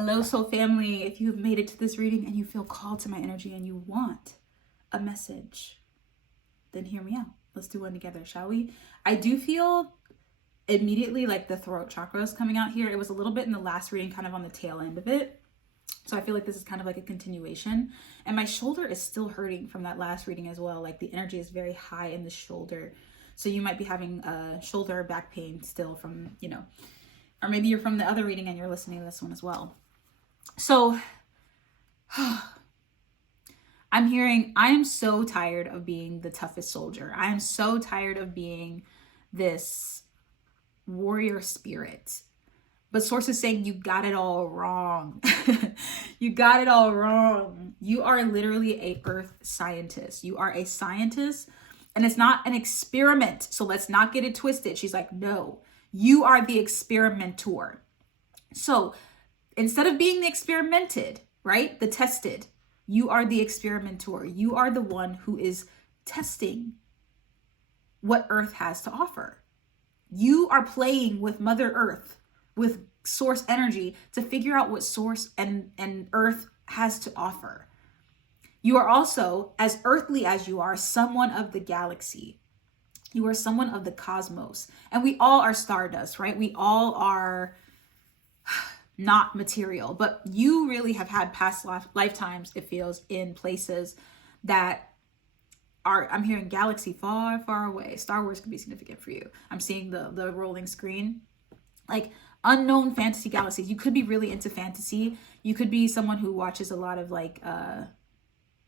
Hello, soul family. If you've made it to this reading and you feel called to my energy and you want a message, then hear me out. Let's do one together, shall we? I do feel immediately like the throat chakra is coming out here. It was a little bit in the last reading, kind of on the tail end of it. So I feel like this is kind of like a continuation. And my shoulder is still hurting from that last reading as well. Like the energy is very high in the shoulder. So you might be having shoulder back pain still from, or maybe you're from the other reading and you're listening to this one as well. So I'm hearing, I am so tired of being the toughest soldier. I am so tired of being this warrior spirit. But source is saying you got it all wrong. You got it all wrong. You are literally a earth scientist. You are a scientist, and it's not an experiment. So let's not get it twisted. She's like, no, you are the experimenter. So instead of being the experimented, right? The tested, you are the experimenter. You are the one who is testing what Earth has to offer. You are playing with Mother Earth, with source energy to figure out what source and Earth has to offer. You are also, as earthly as you are, someone of the galaxy. You are someone of the cosmos. And we all are stardust, right? We all are not material, but you really have had past lifetimes, it feels, in places that are, I'm hearing galaxy far, far away. Star Wars could be significant for you. I'm seeing the rolling screen, like unknown fantasy galaxies. You could be really into fantasy. You could be someone who watches a lot of like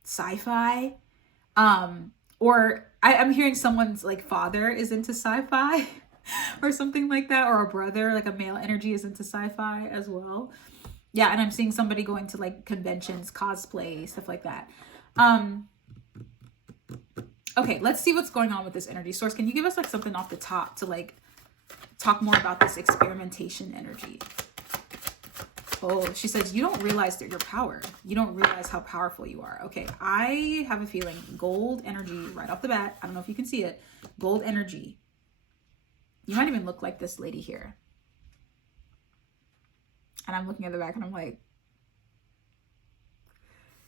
sci-fi, or I'm hearing someone's like father is into sci-fi or something like that, or a brother, like a male energy, is into sci-fi as well. Yeah, and I'm seeing somebody going to like conventions, cosplay, stuff like that. Okay, let's see what's going on with this energy. Source, can you give us like something off the top to like talk more about this experimentation energy? Oh, she says, you don't realize that your power. You don't realize how powerful you are. Okay, I have a feeling gold energy right off the bat. I don't know if you can see it. Gold energy. You might even look like this lady here. And I'm looking at the back and I'm like,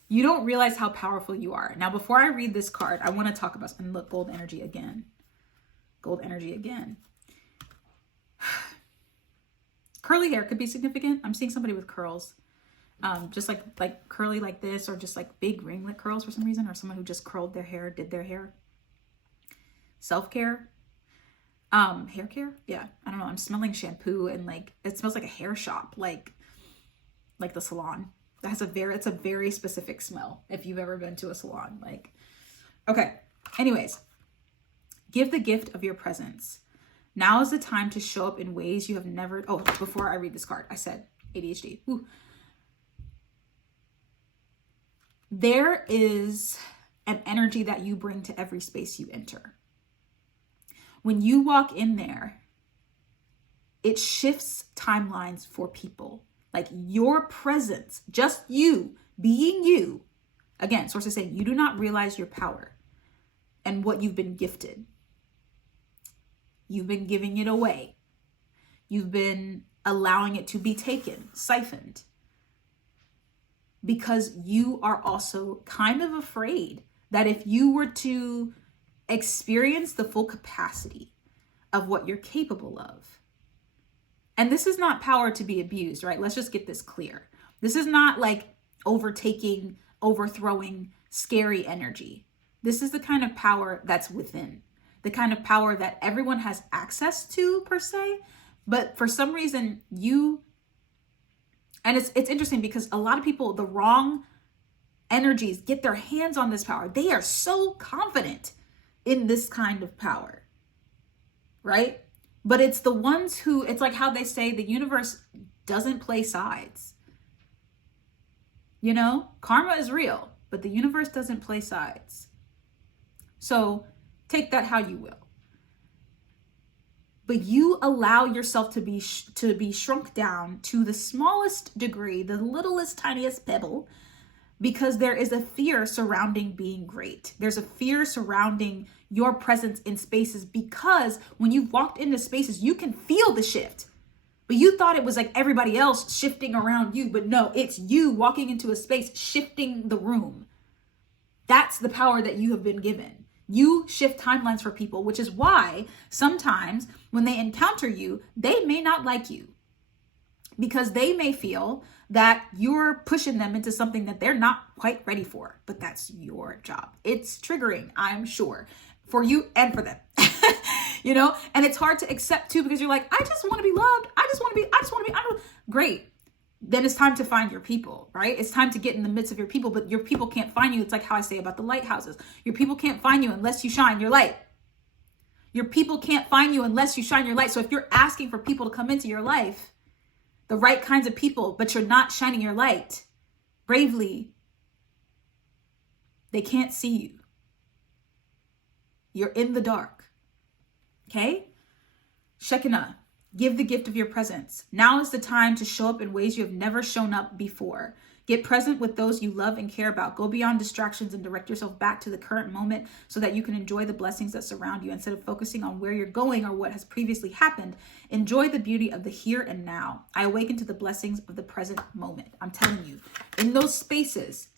you don't realize how powerful you are. Now, before I read this card, I want to talk about, and look, gold energy again. Gold energy again. Curly hair could be significant. I'm seeing somebody with curls. Just like curly like this, or just like big ringlet curls for some reason, or someone who just curled their hair, did their hair. Self-care. Hair care. Yeah. I don't know. I'm smelling shampoo and like, it smells like a hair shop, like the salon. That has it's a very specific smell. If you've ever been to a salon, like, okay. Anyways, give the gift of your presence. Now is the time to show up in ways you have never, oh, before I read this card, I said ADHD. Ooh. There is an energy that you bring to every space you enter. When you walk in there, it shifts timelines for people. Like your presence, just you, being you. Again, source is saying you do not realize your power and what you've been gifted. You've been giving it away. You've been allowing it to be taken, siphoned. Because you are also kind of afraid that if you were to experience the full capacity of what you're capable of. And this is not power to be abused, right? Let's just get this clear. This is not like overtaking, overthrowing, scary energy. This is the kind of power that's within, the kind of power that everyone has access to per se, but for some reason and it's interesting because a lot of people, the wrong energies, get their hands on this power. They are so confident in this kind of power, right? But it's the ones who, it's like how they say the universe doesn't play sides. You know, karma is real, but the universe doesn't play sides. So take that how you will. But you allow yourself to be shrunk down to the smallest degree, the littlest, tiniest pebble, because there is a fear surrounding being great. There's a fear surrounding your presence in spaces, because when you've walked into spaces, you can feel the shift. But you thought it was like everybody else shifting around you. But no, it's you walking into a space, shifting the room. That's the power that you have been given. You shift timelines for people, which is why sometimes when they encounter you, they may not like you because they may feel that you're pushing them into something that they're not quite ready for. But that's your job. It's triggering, I'm sure, for you and for them. You know, and it's hard to accept too because you're like, I just want to be loved. I just want to be great. Then it's time to find your people, right? It's time to get in the midst of your people, but your people can't find you. It's like how I say about the lighthouses. Your people can't find you unless you shine your light. Your people can't find you unless you shine your light. So if you're asking for people to come into your life, the right kinds of people, but you're not shining your light bravely, they can't see you. You're in the dark. Okay? Shekinah, give the gift of your presence. Now is the time to show up in ways you have never shown up before. Get present with those you love and care about. Go beyond distractions and direct yourself back to the current moment so that you can enjoy the blessings that surround you instead of focusing on where you're going or what has previously happened. Enjoy the beauty of the here and now. I awaken to the blessings of the present moment. I'm telling you, in those spaces,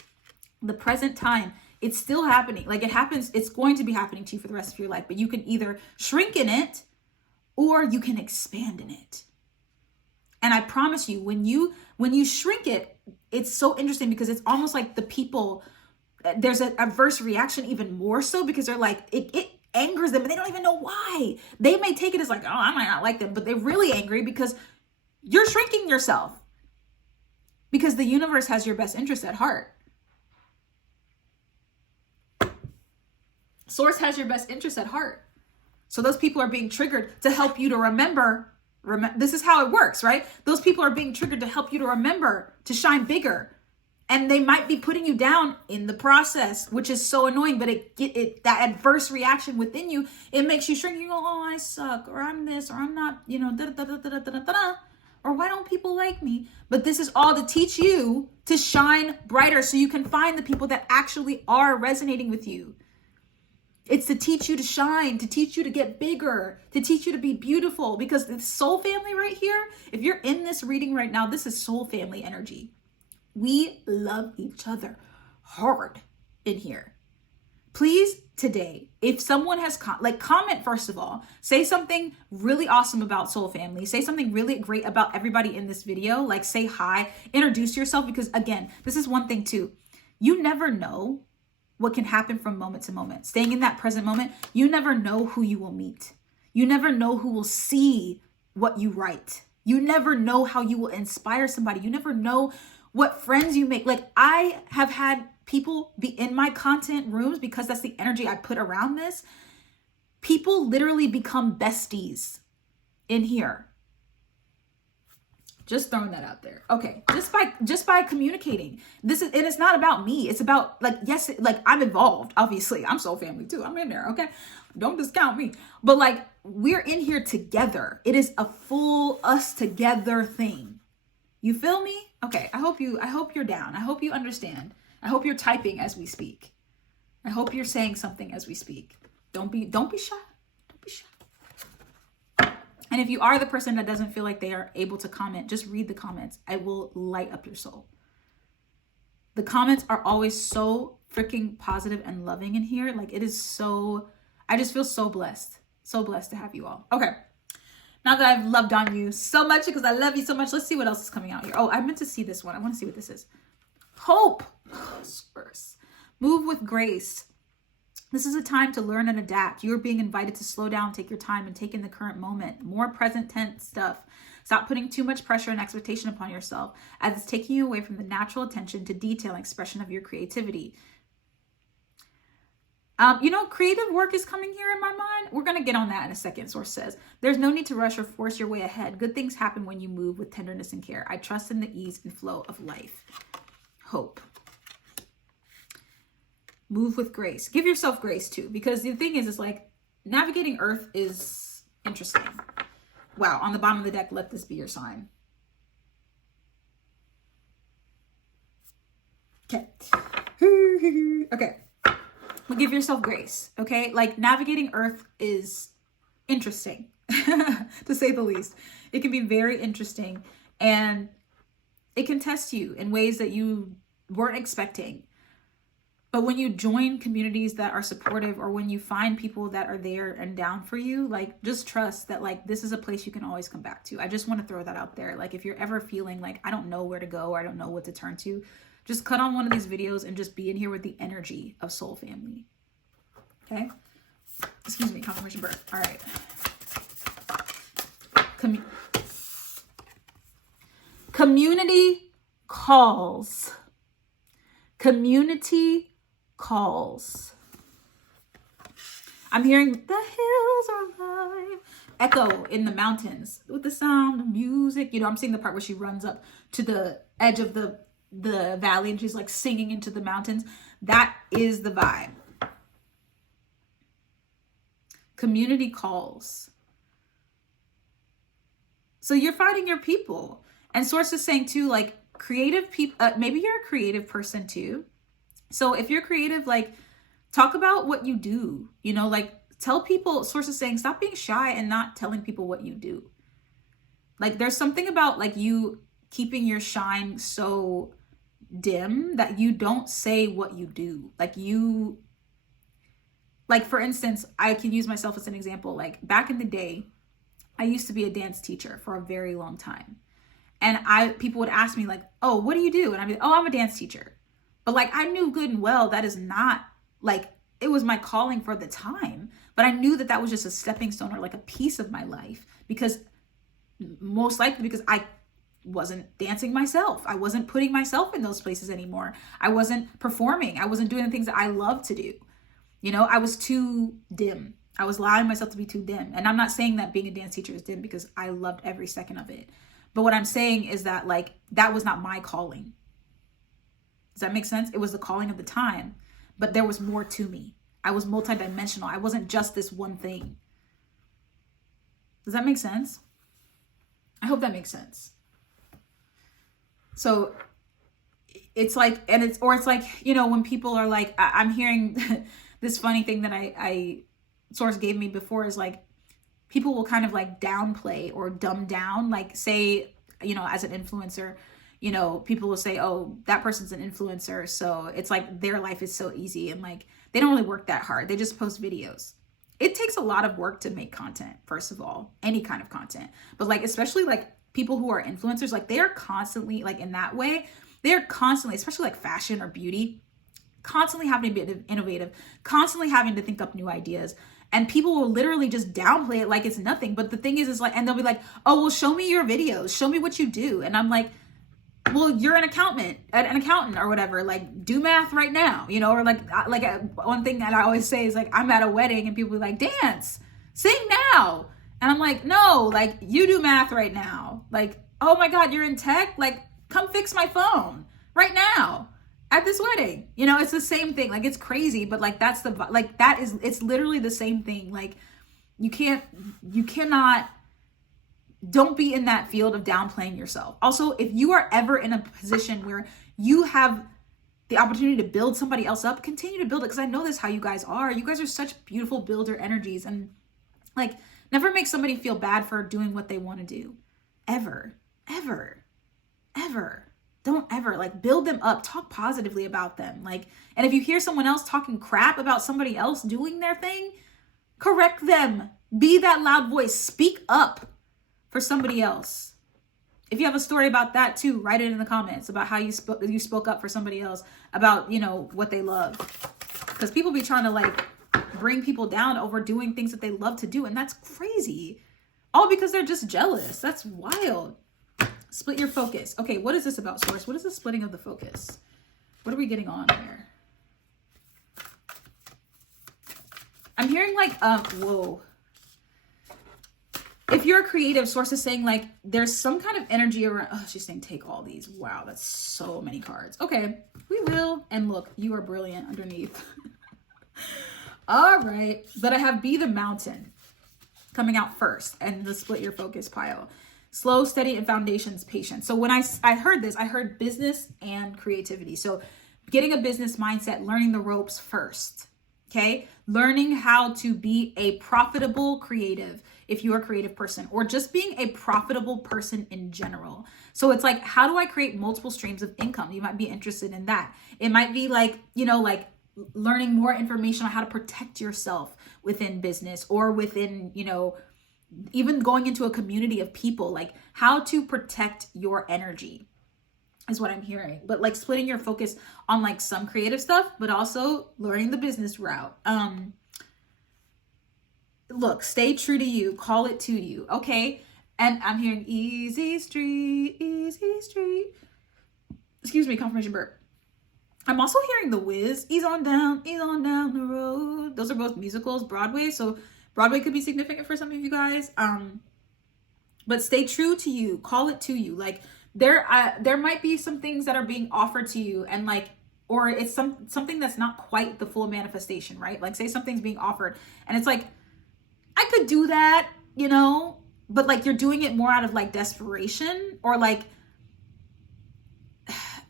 the present time, it's still happening. Like it happens, it's going to be happening to you for the rest of your life, but you can either shrink in it or you can expand in it. And I promise you, when you shrink it, it's so interesting because it's almost like the people, there's an adverse reaction even more so because they're like, it angers them, but they don't even know why. They may take it as like, oh, I might not like them, but they're really angry because you're shrinking yourself because the universe has your best interest at heart. Source has your best interest at heart. So those people are being triggered to help you to remember. This is how it works, right? Those people are being triggered to help you to remember to shine bigger. And they might be putting you down in the process, which is so annoying, but that adverse reaction within you, it makes you shrink. You go, oh, I suck, or I'm this, or I'm not, you know, or why don't people like me? But this is all to teach you to shine brighter so you can find the people that actually are resonating with you. It's to teach you to shine, to teach you to get bigger, to teach you to be beautiful. Because the soul family right here, if you're in this reading right now, this is soul family energy. We love each other hard in here. Please, today, if someone has, comment first of all. Say something really awesome about soul family. Say something really great about everybody in this video. Like say hi, introduce yourself. Because again, this is one thing too. You never know what can happen from moment to moment. Staying in that present moment, you never know who you will meet. You never know who will see what you write. You never know how you will inspire somebody. You never know what friends you make. Like I have had people be in my content rooms because that's the energy I put around this. People literally become besties in here. Just throwing that out there. Okay. Just by communicating. And it's not about me. It's about like, yes, like I'm involved. Obviously, I'm soul family too. I'm in there. Okay. Don't discount me. But like we're in here together. It is a full us together thing. You feel me? Okay. I hope you're down. I hope you understand. I hope you're typing as we speak. I hope you're saying something as we speak. Don't be shy. Don't be shy. And if you are the person that doesn't feel like they are able to comment, just read the comments. I will light up your soul. The comments are always so freaking positive and loving in here. Like it is so, I just feel so blessed. So blessed to have you all. Okay. Now that I've loved on you so much because I love you so much, let's see what else is coming out here. Oh, I meant to see this one. I want to see what this is. Hope. Spurs. Move with grace. This is a time to learn and adapt. You're being invited to slow down, take your time, and take in the current moment. More present tense stuff. Stop putting too much pressure and expectation upon yourself as it's taking you away from the natural attention to detail and expression of your creativity. Creative work is coming here in my mind. We're going to get on that in a second. Source says, there's no need to rush or force your way ahead. Good things happen when you move with tenderness and care. I trust in the ease and flow of life. Hope. Move with grace. Give yourself grace too, because the thing is like navigating Earth is interesting. Wow. On the bottom of the deck, let this be your sign. Okay. Okay. Well, give yourself grace. Okay. Like navigating Earth is interesting. to say the least. It can be very interesting, and it can test you in ways that you weren't expecting. But when you join communities that are supportive, or when you find people that are there and down for you, like, just trust that, like, this is a place you can always come back to. I just want to throw that out there. Like, if you're ever feeling like, I don't know where to go, or I don't know what to turn to, just cut on one of these videos and just be in here with the energy of Soul Family. Okay? Excuse me, confirmation birth. All right. Community calls. Community calls. I'm hearing the hills are alive. Echo in the mountains with the sound of music. You know, I'm seeing the part where she runs up to the edge of the valley and she's like singing into the mountains. That is the vibe. Community calls. So you're finding your people. And Source is saying too, like, creative people, maybe you're a creative person too. So if you're creative, like, talk about what you do, you know, like, tell people. Source is saying, stop being shy and not telling people what you do. Like, there's something about, like, you keeping your shine so dim that you don't say what you do. Like, for instance, I can use myself as an example. Like, back in the day, I used to be a dance teacher for a very long time. And people would ask me, like, oh, what do you do? And I'd be like, oh, I'm a dance teacher. But, like, I knew good and well that is not, like, it was my calling for the time. But I knew that that was just a stepping stone, or like a piece of my life, because most likely because I wasn't dancing myself. I wasn't putting myself in those places anymore. I wasn't performing. I wasn't doing the things that I love to do. You know, I was too dim. I was allowing myself to be too dim. And I'm not saying that being a dance teacher is dim, because I loved every second of it. But what I'm saying is that, like, that was not my calling. Does that make sense? It was the calling of the time, but there was more to me. I was multidimensional. I wasn't just this one thing. Does that make sense? I hope that makes sense. So it's like, and it's like, you know, when people are like, I'm hearing this funny thing that I Source gave me before, is like, people will kind of like downplay or dumb down, like, say, you know, as an influencer, you know, people will say, oh, that person's an influencer, so it's like their life is so easy, and like, they don't really work that hard. They just post videos. It takes a lot of work to make content, first of all, any kind of content. But like, especially like people who are influencers, like, they are constantly, like, in that way, they're constantly, especially like fashion or beauty, constantly having to be innovative, constantly having to think up new ideas. And people will literally just downplay it like it's nothing. But the thing is like, and they'll be like, oh, well, show me your videos. Show me what you do. And I'm like, well, you're an accountant or whatever. Like, do math right now, you know? Or like one thing that I always say is like, I'm at a wedding and people are like, dance, sing now. And I'm like, no, like, you do math right now. Like, oh my God, you're in tech? Like, come fix my phone right now at this wedding. You know, it's the same thing. Like, it's crazy, but like, that's it's literally the same thing. Like, you cannot, don't be in that field of downplaying yourself. Also, if you are ever in a position where you have the opportunity to build somebody else up, continue to build it. Because I know this is how you guys are. You guys are such beautiful builder energies. And like, never make somebody feel bad for doing what they want to do. Ever. Don't ever, like, build them up, talk positively about them. Like, and if you hear someone else talking crap about somebody else doing their thing, correct them. Be that loud voice. Speak up for somebody else. If you have a story about that too, write it in the comments about how you spoke up for somebody else about, you know, what they love. Because people be trying to like bring people down over doing things that they love to do, and that's crazy. All because they're just jealous. That's wild. Split your focus. Okay, what is this about, Source? What is the splitting of the focus? What are we getting on here? I'm hearing like, whoa. If you're a creative, Source is saying like, there's some kind of energy around, oh, she's saying take all these. Wow, that's so many cards. Okay, we will. And look, you are brilliant underneath. All right, but I have Be the Mountain coming out first, and the split your focus pile. Slow, steady, and foundations, patience. So when I heard this, I heard business and creativity. So getting a business mindset, learning the ropes first, okay? Learning how to be a profitable creative if you're a creative person, or just being a profitable person in general. So it's like, how do I create multiple streams of income? You might be interested in that. It might be like, you know, like learning more information on how to protect yourself within business, or within, you know, even going into a community of people, like how to protect your energy is what I'm hearing. But like splitting your focus on like some creative stuff, but also learning the business route. Look, stay true to you, call it to you. Okay. And I'm hearing easy street, easy street. Excuse me, confirmation burp. I'm also hearing The Wiz, ease on down the road. Those are both musicals, Broadway. So Broadway could be significant for some of you guys. But stay true to you, call it to you. Like there might be some things that are being offered to you, and like, or it's something that's not quite the full manifestation, right? Like say something's being offered and it's like, I could do that, you know, but like you're doing it more out of like desperation, or like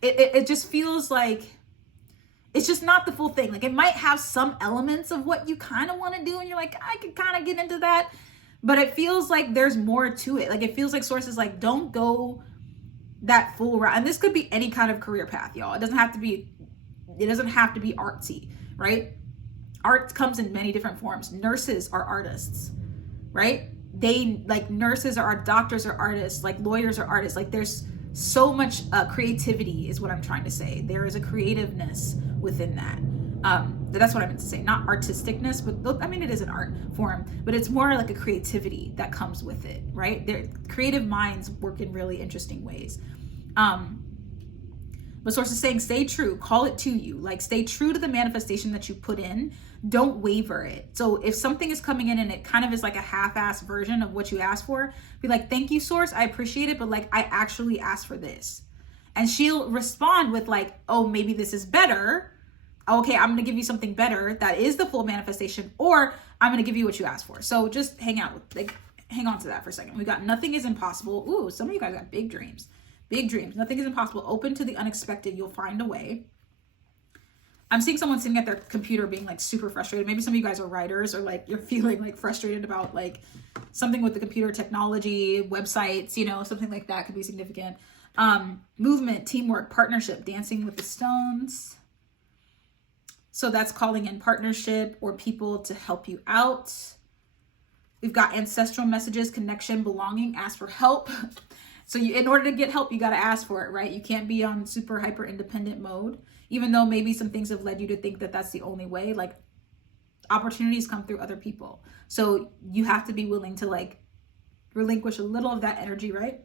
it just feels like it's just not the full thing. Like it might have some elements of what you kind of want to do, and you're like, I could kind of get into that, but it feels like there's more to it. Like it feels like sources like, don't go that full route. And this could be any kind of career path, y'all. It doesn't have to be artsy, right? Art comes in many different forms. Nurses are artists, right? Nurses are art, doctors are artists, like lawyers are artists. Like there's so much creativity is what I'm trying to say. There is a creativeness within that. That's what I meant to say. Not artisticness, but I mean, it is an art form, but it's more like a creativity that comes with it, right? Creative minds work in really interesting ways. But source is saying, stay true, call it to you. Like stay true to the manifestation that you put in. Don't waver it. So if something is coming in and it kind of is like a half-ass version of what you asked for, be like, thank you, source, I appreciate it, but like I actually asked for this. And she'll respond with like, oh, maybe this is better. Okay, I'm gonna give you something better that is the full manifestation, or I'm gonna give you what you asked for. So just hang on to that for a second. We got nothing is impossible. Ooh, some of you guys got big dreams. Big dreams. Nothing is impossible. Open to the unexpected. You'll find a way. I'm seeing someone sitting at their computer being like super frustrated. Maybe some of you guys are writers, or like you're feeling like frustrated about like something with the computer technology, websites, you know, something like that could be significant. Movement, teamwork, partnership, dancing with the stones. So that's calling in partnership or people to help you out. We've got ancestral messages, connection, belonging, ask for help. So in order to get help, you got to ask for it, right? You can't be on super hyper independent mode, even though maybe some things have led you to think that that's the only way. Like opportunities come through other people. So you have to be willing to like relinquish a little of that energy, right?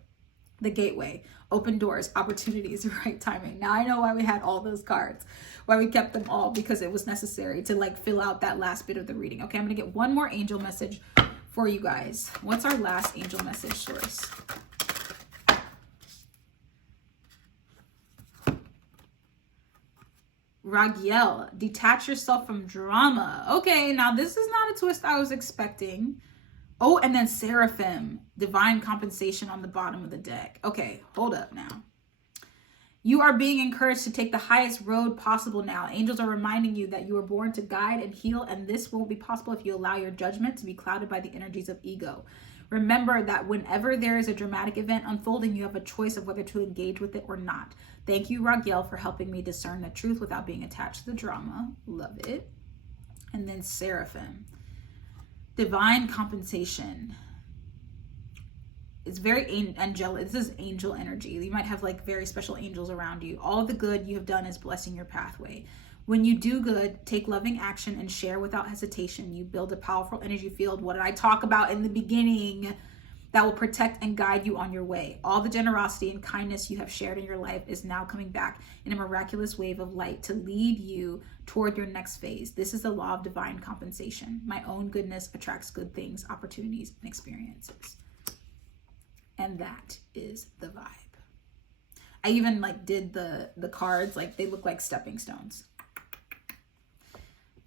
The gateway, open doors, opportunities, right timing. Now I know why we had all those cards, why we kept them all, because it was necessary to like fill out that last bit of the reading. Okay, I'm going to get one more angel message for you guys. What's our last angel message, source? Ragiel, detach yourself from drama. Okay, now this is not a twist I was expecting. Oh, and then Seraphim, divine compensation on the bottom of the deck. Okay, hold up now. You are being encouraged to take the highest road possible now. Angels are reminding you that you were born to guide and heal, and this won't be possible if you allow your judgment to be clouded by the energies of ego. Remember that whenever there is a dramatic event unfolding, you have a choice of whether to engage with it or not. Thank you, Ragiel, for helping me discern the truth without being attached to the drama. Love it. And then Seraphim. Divine compensation. It's very angelic. This is angel energy. You might have like very special angels around you. All the good you have done is blessing your pathway. When you do good, take loving action and share without hesitation. You build a powerful energy field. What did I talk about in the beginning? That will protect and guide you on your way. All the generosity and kindness you have shared in your life is now coming back in a miraculous wave of light to lead you toward your next phase. This is the law of divine compensation. My own goodness attracts good things, opportunities, and experiences. And that is the vibe. I even like did the cards, like they look like stepping stones.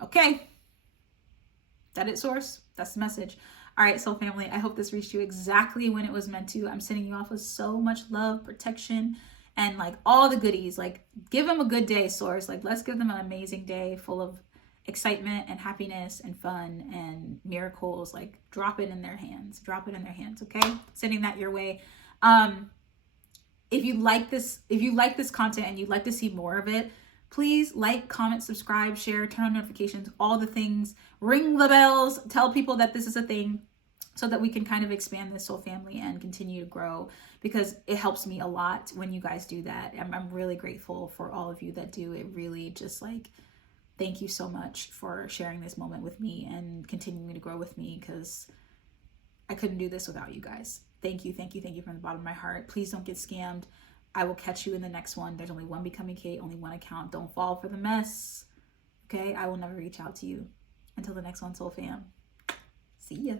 Okay. That it, source? That's the message. All right, soul family, I hope this reached you exactly when it was meant to. I'm sending you off with so much love, protection, and like all the goodies. Like give them a good day, source. Like let's give them an amazing day full of excitement and happiness and fun and miracles, like drop it in their hands. Drop it in their hands, okay? Sending that your way. If you like this content and you'd like to see more of it, please like, comment, subscribe, share, turn on notifications, all the things. Ring the bells, tell people that this is a thing, so that we can kind of expand this soul family and continue to grow, because it helps me a lot when you guys do that. I'm really grateful for all of you that do. It really just like, thank you so much for sharing this moment with me and continuing to grow with me, because I couldn't do this without you guys. Thank you, thank you, thank you from the bottom of my heart. Please don't get scammed. I will catch you in the next one. There's only one Becoming Kate, only one account. Don't fall for the mess. Okay? I will never reach out to you. Until the next one, soul fam. See ya.